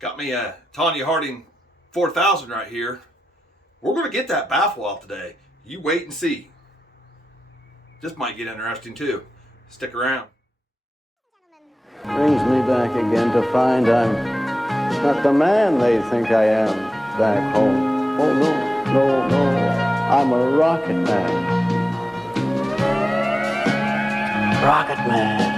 Got me a Tanya Harding 4000 right here. We're going to get that baffle out today. You wait and see. This might get interesting too. Stick around. Brings me back again to find I'm not the man they think I am back home. Oh no, no, no, I'm a rocket man. Rocket man.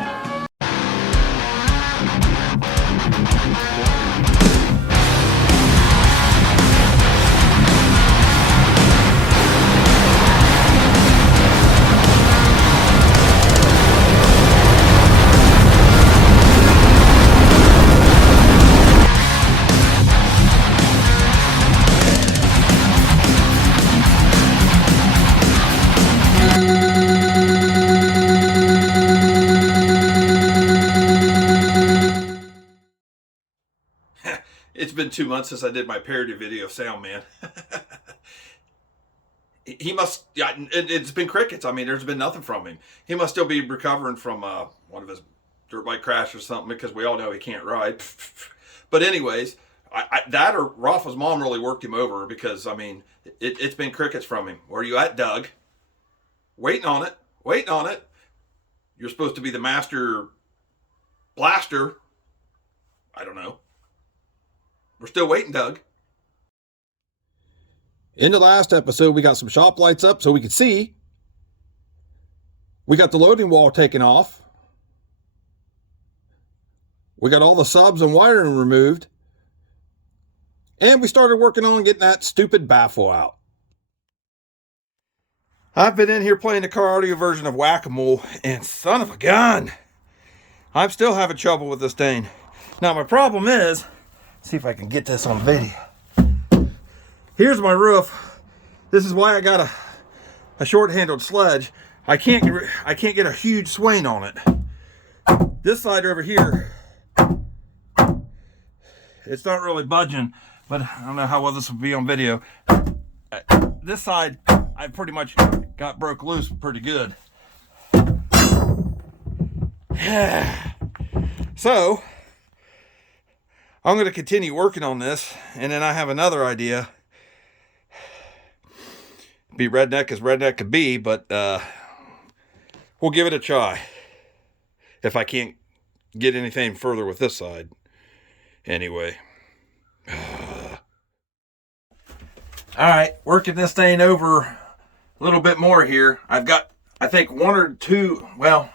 It's been 2 months since I did my parody video of Sound Man. He must, yeah, it's been crickets. I mean, there's been nothing from him. He must still be recovering from one of his dirt bike crash or something, because we all know he can't ride. But anyways, that or Rafa's mom really worked him over, because, I mean, it's been crickets from him. Where are you at, Doug? Waiting on it. Waiting on it. You're supposed to be the master blaster. I don't know. We're still waiting, Doug. In the last episode, we got some shop lights up so we could see. We got the loading wall taken off. We got all the subs and wiring removed. And we started working on getting that stupid baffle out. I've been in here playing the car audio version of Whack-A-Mole, and son of a gun, I'm still having trouble with this thing. Now my problem is, see if I can get this on video. Here's my roof. This is why I got a short-handled sledge. I can't get a huge swing on it. This side over here, it's not really budging, but I don't know how well this will be on video. This side, I pretty much got broke loose pretty good. So I'm going to continue working on this, and then I have another idea. Be redneck as redneck could be, but we'll give it a try. If I can't get anything further with this side. Anyway. Alright, working this thing over a little bit more here. I've got, I think, one or two, well,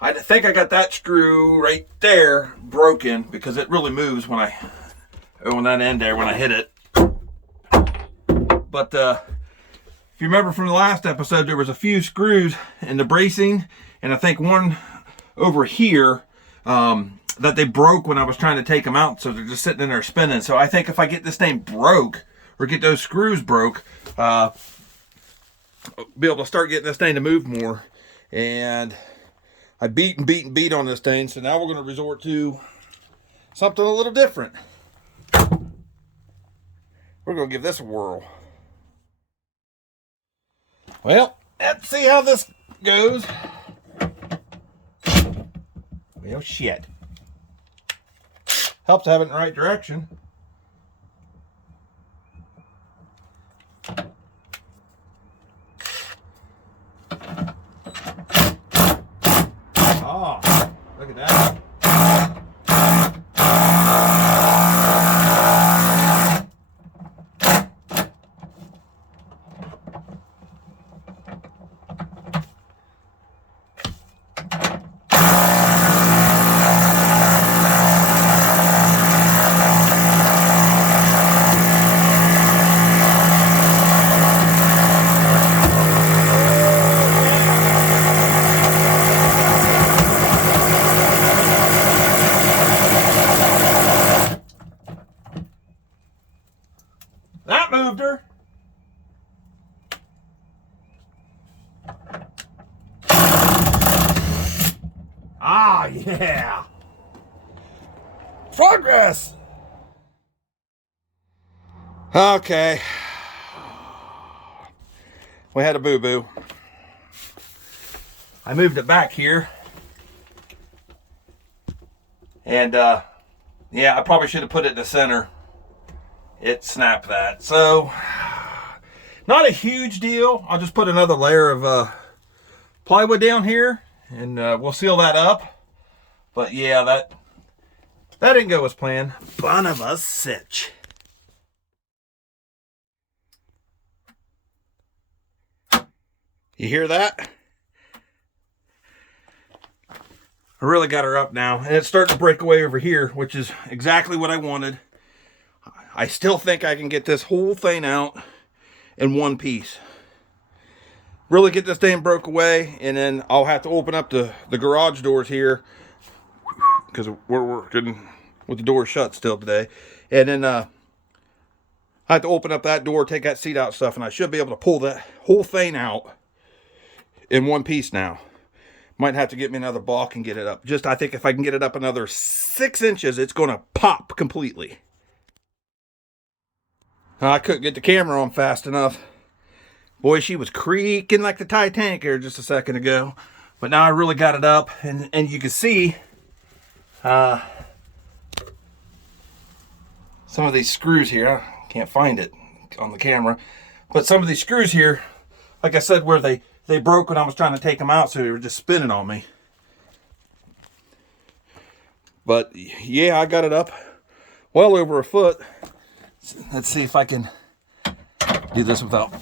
I think I got that screw right there broken, because it really moves when on that end there when I hit it. But if you remember from the last episode, there was a few screws in the bracing, and I think one over here that they broke when I was trying to take them out, so they're just sitting in there spinning. So I think if I get this thing broke, or get those screws broke, be able to start getting this thing to move more. And I beat and beat and beat on this thing, so now we're going to resort to something a little different. We're going to give this a whirl. Well, let's see how this goes. Well, shit. Helps to have it in the right direction. Oh, look at that. That moved her. Ah, yeah. Progress. Okay. We had a boo-boo. I moved it back here. And, Yeah, I probably should have put it in the center. It snapped that. So, not a huge deal. I'll just put another layer of plywood down here, and we'll seal that up. But yeah, that didn't go as planned. Son of a sitch. You hear that? I really got her up now, and it's starting to break away over here, which is exactly what I wanted. I still think I can get this whole thing out in one piece. Really get this thing broke away, and then I'll have to open up the garage doors here because we're working with the door shut still today. And then I have to open up that door, take that seat out and stuff, and I should be able to pull that whole thing out in one piece now. Might have to get me another balk and get it up. Just, I think if I can get it up another 6 inches, it's going to pop completely. I couldn't get the camera on fast enough. Boy, she was creaking like the Titanic here just a second ago. But now I really got it up. And you can see some of these screws here. I can't find it on the camera. But some of these screws here, like I said, where they broke when I was trying to take them out, so they were just spinning on me. But yeah, I got it up well over a foot. Let's see if I can do this without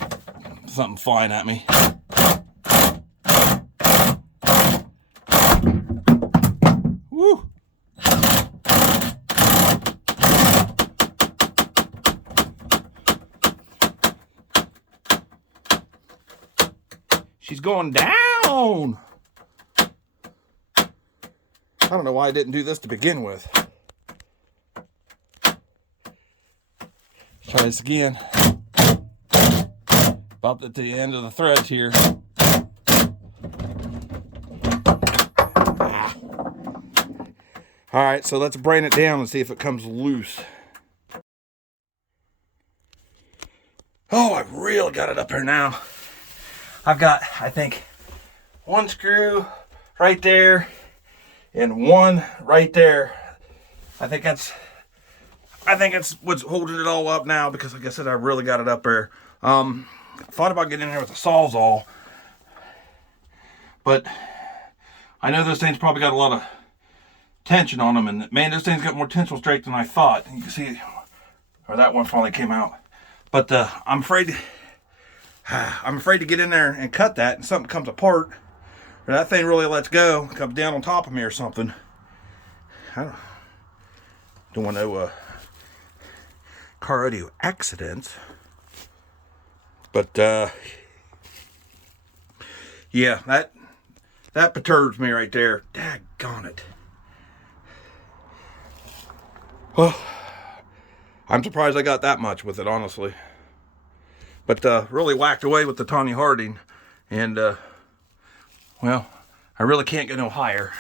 something flying at me. Woo! She's going down. I don't know why I didn't do this to begin with. Try this again. About at the end of the threads here. All right, so let's brain it down and see if it comes loose. Oh, I really got it up here now. I've got, I think, one screw right there and one right there. I think that's what's holding it all up now, because like I said, I really got it up there. Thought about getting in there with a Sawzall, but I know those things probably got a lot of tension on them, and man, those things got more tensile strength than I thought. You can see where that one finally came out. But I'm afraid to get in there and cut that, and something comes apart, or that thing really lets go, comes down on top of me or something. I don't want no car audio accidents. But yeah, that perturbs me right there. Daggone it. Well, I'm surprised I got that much with it, honestly. But really whacked away with the Tawny Harding, and well, I really can't go no higher.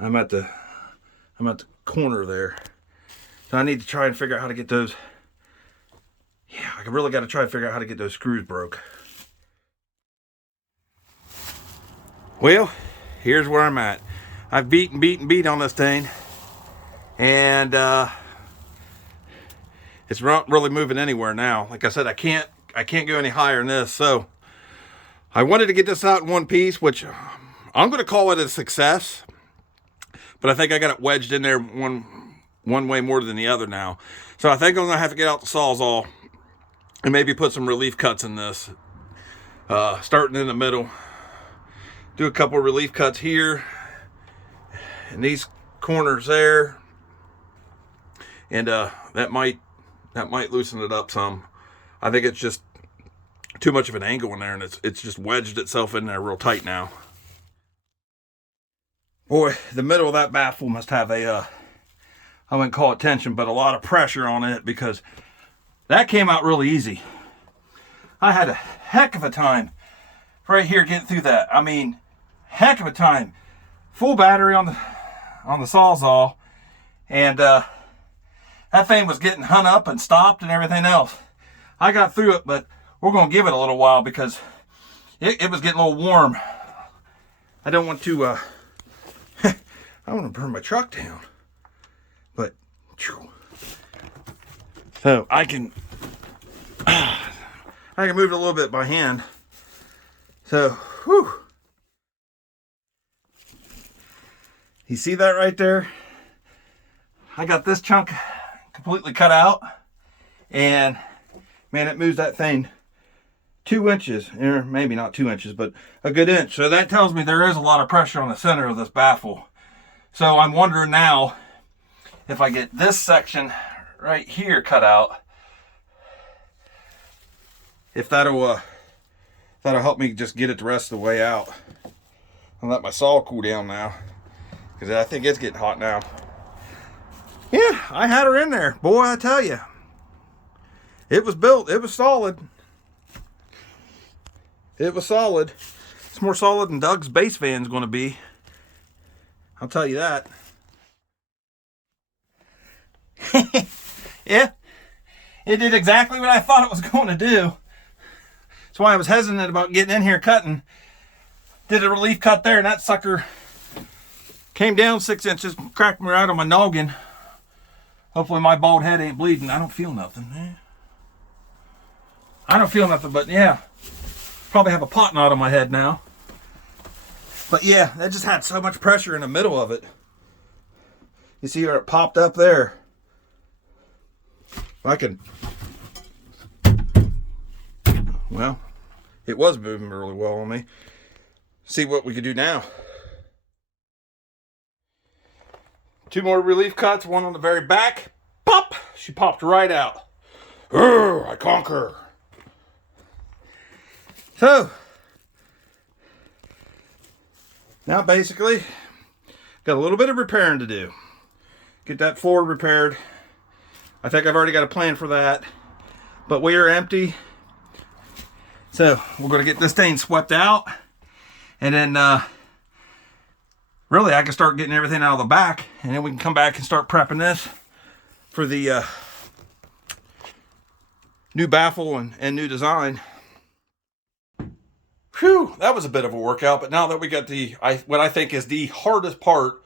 I'm at the corner there, so I need to try and figure out how to get those. Yeah, I really got to try to figure out how to get those screws broke. Well, here's where I'm at. I've beat on this thing, and it's not really moving anywhere now. Like I said, I can't go any higher than this. So I wanted to get this out in one piece, which I'm going to call it a success. But I think I got it wedged in there one way more than the other now. So I think I'm going to have to get out the Sawzall and maybe put some relief cuts in this. Starting in the middle. Do a couple of relief cuts here. And these corners there. And that might loosen it up some. I think it's just too much of an angle in there, and it's just wedged itself in there real tight now. Boy, the middle of that baffle must have a, I wouldn't call it tension, but a lot of pressure on it, because that came out really easy. I had a heck of a time right here getting through that. I mean, heck of a time. Full battery on the Sawzall, and that thing was getting hung up and stopped and everything else. I got through it, but we're going to give it a little while because it was getting a little warm. I don't want to, I want to burn my truck down. But, so I can move it a little bit by hand. So, whew. You see that right there? I got this chunk completely cut out, and man, it moves that thing 2 inches, or maybe not 2 inches, but a good inch. So that tells me there is a lot of pressure on the center of this baffle. So I'm wondering now if I get this section right here cut out, if that'll help me just get it the rest of the way out. I'll let my saw cool down now, because I think it's getting hot now. Yeah, I had her in there. Boy, I tell you. It was built. It was solid. It was solid. It's more solid than Doug's bass van's going to be. I'll tell you that. Yeah. It did exactly what I thought it was going to do. That's why I was hesitant about getting in here cutting. Did a relief cut there, and that sucker came down 6 inches, cracked me right on my noggin. Hopefully my bald head ain't bleeding. I don't feel nothing. I don't feel nothing, but yeah. Probably have a pot knot on my head now. But yeah, that just had so much pressure in the middle of it. You see where it popped up there? I can... Well, it was moving really well on me. See what we could do now. 2 more relief cuts, one on the very back. Pop! She popped right out. Urgh, I conquer. So, now basically, got a little bit of repairing to do. Get that floor repaired. I think I've already got a plan for that. But we are empty. So, we're going to get this thing swept out. And then, really, I can start getting everything out of the back, and then we can come back and start prepping this for the new baffle and new design. Whew, that was a bit of a workout, but now that we got what I think is the hardest part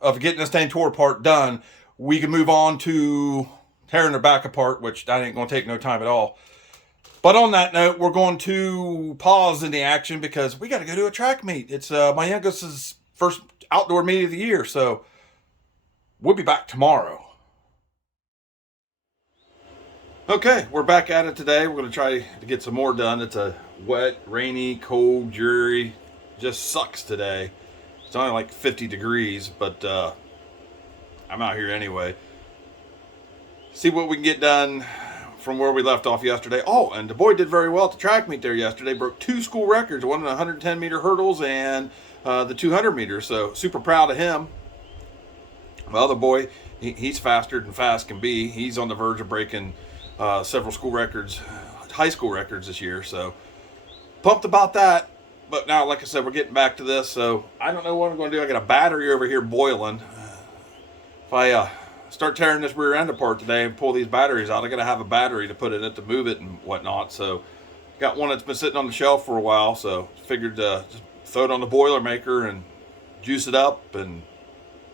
of getting this thing tore apart done, we can move on to tearing the back apart, which that ain't going to take no time at all. But on that note, we're going to pause in the action because we got to go to a track meet. It's my youngest's first outdoor meet of the year, so we'll be back tomorrow. Okay, we're back at it today. We're going to try to get some more done. It's a wet, rainy, cold, dreary, just sucks today. It's only like 50 degrees, but I'm out here anyway. See what we can get done from where we left off yesterday. Oh, and the boy did very well at the track meet there yesterday. Broke 2 school records, one in the 110 meter hurdles and the 200 meters. So super proud of him. Well, the boy, he's faster than fast can be. He's on the verge of breaking several school records, high school records this year. So pumped about that. But now, like I said, we're getting back to this. So I don't know what I'm going to do. I got a battery over here boiling. If I start tearing this rear end apart today and pull these batteries out, I got to have a battery to put in it to move it and whatnot. So got one that's been sitting on the shelf for a while. So figured just throw it on the Boilermaker and juice it up, and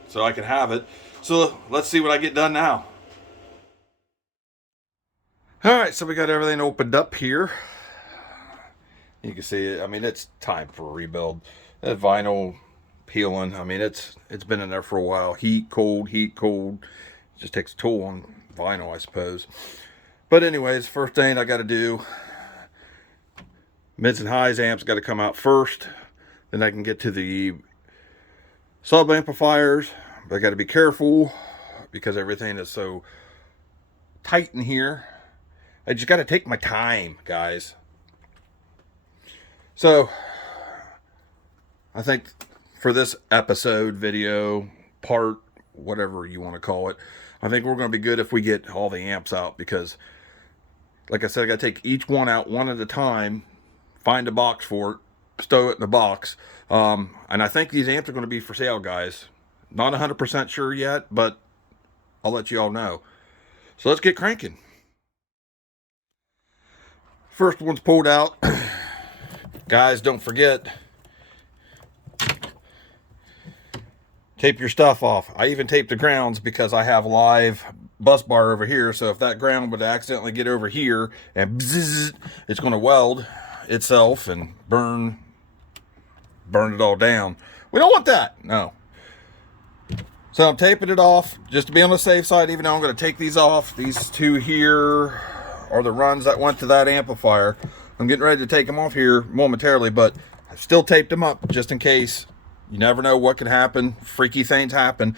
so I can have it. So let's see what I get done now. All right, so we got everything opened up here. You can see it. I mean, it's time for a rebuild. That vinyl peeling. I mean, it's been in there for a while. Heat, cold, heat, cold. It just takes a toll on vinyl, I suppose. But anyways, first thing I got to do, mids and highs amps got to come out first. Then I can get to the sub amplifiers. But I got to be careful because everything is so tight in here. I just got to take my time, guys. So I think for this episode, video, part, whatever you want to call it, I think we're going to be good if we get all the amps out, because like I said, I got to take each one out one at a time, find a box for it, stow it in the box. And I think these amps are going to be for sale, guys. Not 100% sure yet, but I'll let you all know. So let's get cranking. First one's pulled out. Guys, don't forget, tape your stuff off. I even tape the grounds because I have live bus bar over here, so if that ground would accidentally get over here and bzzz, it's going to weld itself and burn it all down. We don't want that. No. So I'm taping it off just to be on the safe side, even though I'm going to take these off. These two here are the runs that went to that amplifier. I'm getting ready to take them off here momentarily, but I've still taped them up just in case. You never know what can happen. Freaky things happen.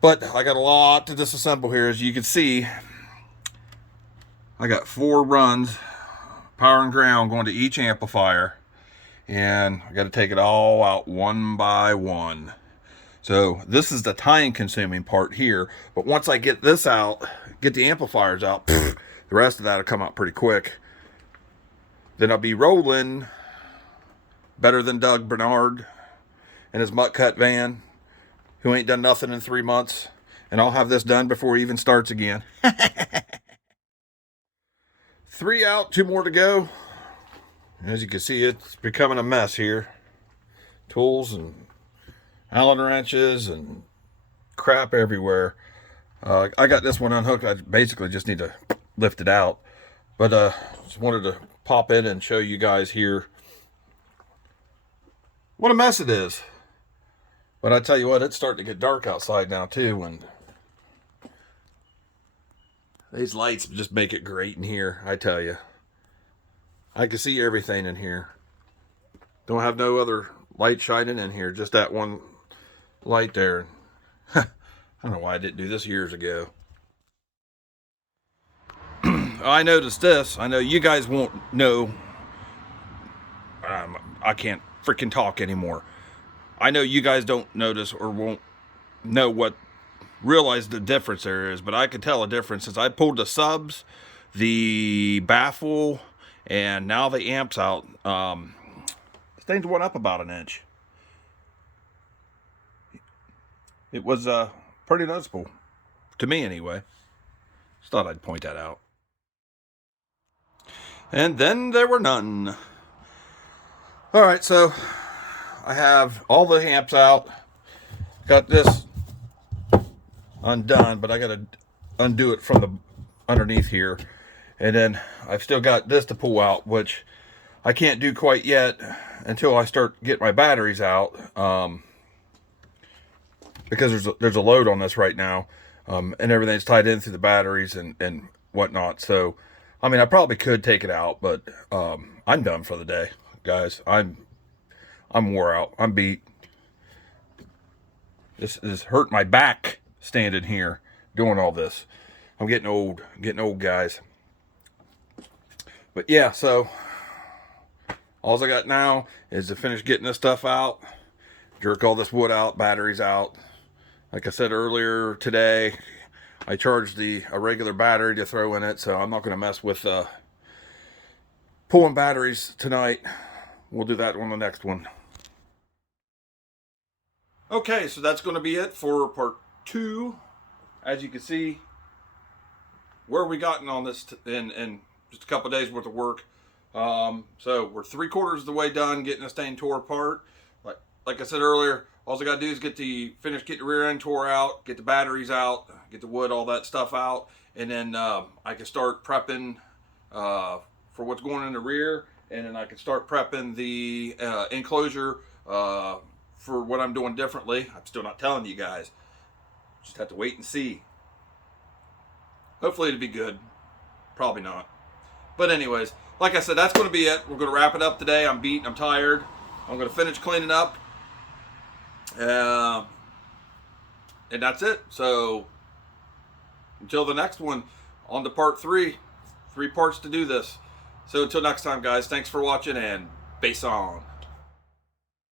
But I got a lot to disassemble here. As you can see, I got 4 runs, power and ground, going to each amplifier. And I got to take it all out one by one. So this is the time consuming part here. But once I get this out, get the amplifiers out, the rest of that will come out pretty quick. Then I'll be rolling better than Doug Bernard and his Mutt Cutts van, who ain't done nothing in 3 months. And I'll have this done before he even starts again. 3 out, 2 more to go. As you can see, it's becoming a mess here. Tools and Allen wrenches and crap everywhere. I got this one unhooked. I basically just need to lift it out. But just wanted to pop in and show you guys here what a mess it is. But I tell you what, it's starting to get dark outside now too, and these lights just make it great in here. I tell you, I can see everything in here. Don't have no other light shining in here, just that one light there. I don't know why I didn't do this years ago. I noticed this. I know you guys won't know. I can't freaking talk anymore. I know you guys don't notice or won't know realize the difference there is, but I can tell a difference since I pulled the subs, the baffle, and now the amps out. This thing's went up about an inch. It was pretty noticeable to me anyway. Just thought I'd point that out. And then there were none. All right, so I have all the amps out. Got this undone, but I got to undo it from the underneath here. And then I've still got this to pull out, which I can't do quite yet until I start getting my batteries out. Because there's a load on this right now, and everything's tied in through the batteries and whatnot. So, I mean, I probably could take it out, but I'm done for the day, guys. I'm wore out. I'm beat. This is hurting my back standing here doing all this. I'm getting old, guys. But yeah, so all I got now is to finish getting this stuff out, jerk all this wood out, batteries out. Like I said earlier today, I charged a regular battery to throw in it, so I'm not going to mess with pulling batteries tonight. We'll do that on the next one. Okay, so that's going to be it for part 2. As you can see, where we gotten on this in just a couple days worth of work. So we're 3/4 of the way done getting this thing tore apart. Like I said earlier, all I got to do is get the rear end tore out, get the batteries out, get the wood, all that stuff out, and then I can start prepping for what's going in the rear, and then I can start prepping the enclosure for what I'm doing differently. I'm still not telling you guys. Just have to wait and see. Hopefully it'll be good. Probably not. But anyways, like I said, that's going to be it. We're going to wrap it up today. I'm beat. I'm tired. I'm going to finish cleaning up. And that's it. So until the next one, on to part 3. 3 parts to do this. So until next time, guys, thanks for watching, and bass on.